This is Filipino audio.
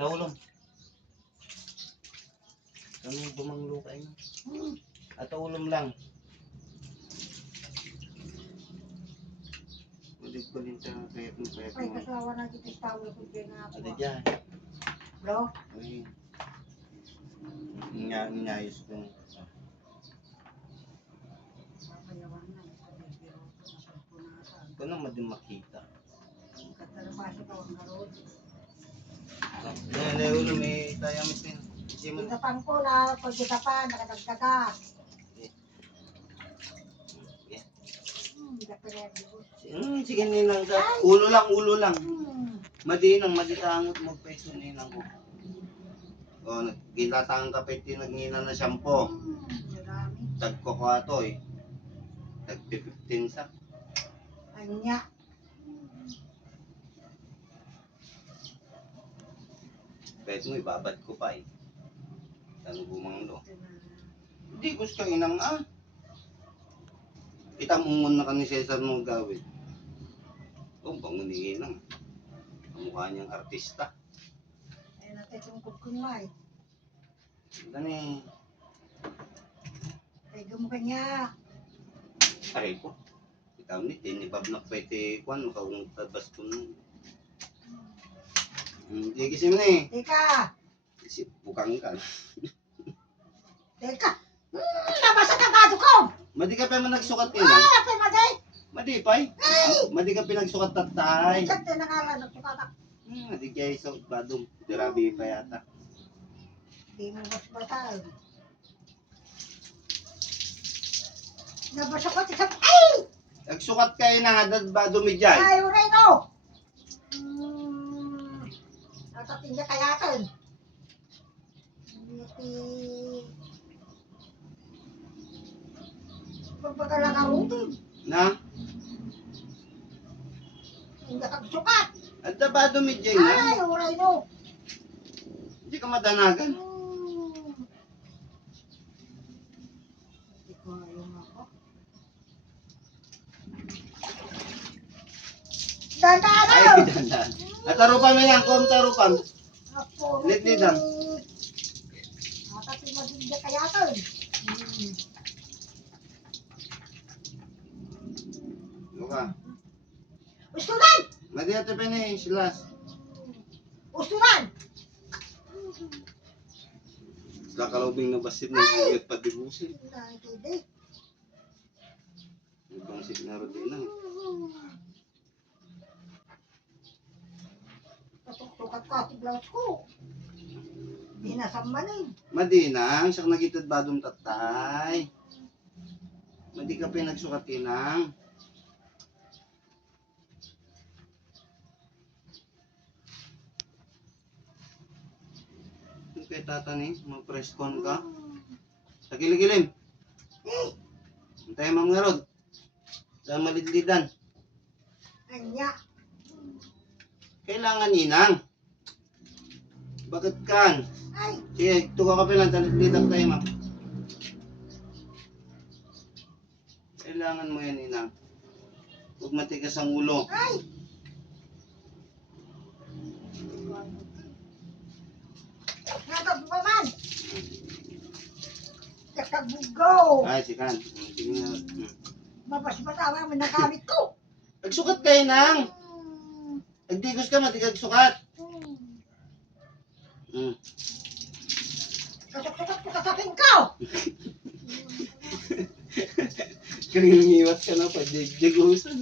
Sa ulong. Kami bumanglo kayo. At ulong lang. Ulit ko din sa payat mo. Ay, kasawa na kita sa tawag ko dyan nga ako. Ada dyan. Bro? Uy. Inyayos ko. Papayawan na. Pero napapunatan. Ito na madin makita. Katalapasa ko ang karod. Yan, ulo may tayamit din. Kitapang ko na pag kitapan, nakadagdaga. Sige ninang ka. Ulo lang. Madinang, maditangot magpeso ninang ko. O, gilatang kapit tinagngina na shampoo. Tagko ko ato eh. Tag 15 sak. Anya. Pwede mo ibabad ko pa eh. Ano bumanglo? Hindi gusto inang Kita mo muna ka ni Cesar mong gawin. O, bangunin lang. Mukha niyang artista. Ay, natitungkod ko nga eh. Gani. Ay, gamukha niya. Aray ko. Kita mo ni, tinibab na pwede kuhan. Makawang tabas ko nung. Hindi kasi mo na eh. Teka. Kasi bukang ka. Teka. Nabasa ka bato ko. Madi ka pa man nagsukat Ay, nila. apay maday. Madi pa eh. Madi ka pinagsukat tatay. Ikat din ang ala ng sukatak. Madi kaya sa badong. Dirabi pa yata. Di mo basbatan. Nabasa ko tisap. Ay! Nagsukat kayo na hadad badong medyan. Ay, uray no. Natatin niya kayakan. Hindi. Pagpagalakarutid. Na? Hindi ka sukat. At na badong medyan na. Ay, uray no. Hindi ka madanagan. Hindi ko ayun ako. Dandan Ay, na! dandan. At tarupan mo yan, kung tarupan. Ako, Lit-litang. Natatin mo din niya kayakan. Luka. Ustunan! Madi ate pa ni silas. Ustunan! Sila kalubing na basit na bukit pa dibusin. Nakikidi. Ibang signaro din lang. Tukat ka at blouse ko. Di nasambanin. Madinang, siya nagitad badong tatay. Madi ka pinagsukatinang. Yung kay tata ni, mag-press con ka. Sa gilim-gilim. Antay mo mga rod. Sa malidlidan. Anya. Kailangan inang. Bakit kan? Ay, Sige, tuka ka pilang, talidlidan tayo ma. Kailangan mo yan inang. Huwag matigas ang ulo. ay. Nagab pa man. Kakabugaw. Ay, si Kan. Sige nga. Mabas-basawa mo nagamit ko. Nagsukat kayo nang. Nagdigos ka, matigag sukat. Kasok-kasok ko kasapin ko. Kanilang iwat ka na pa, digusan.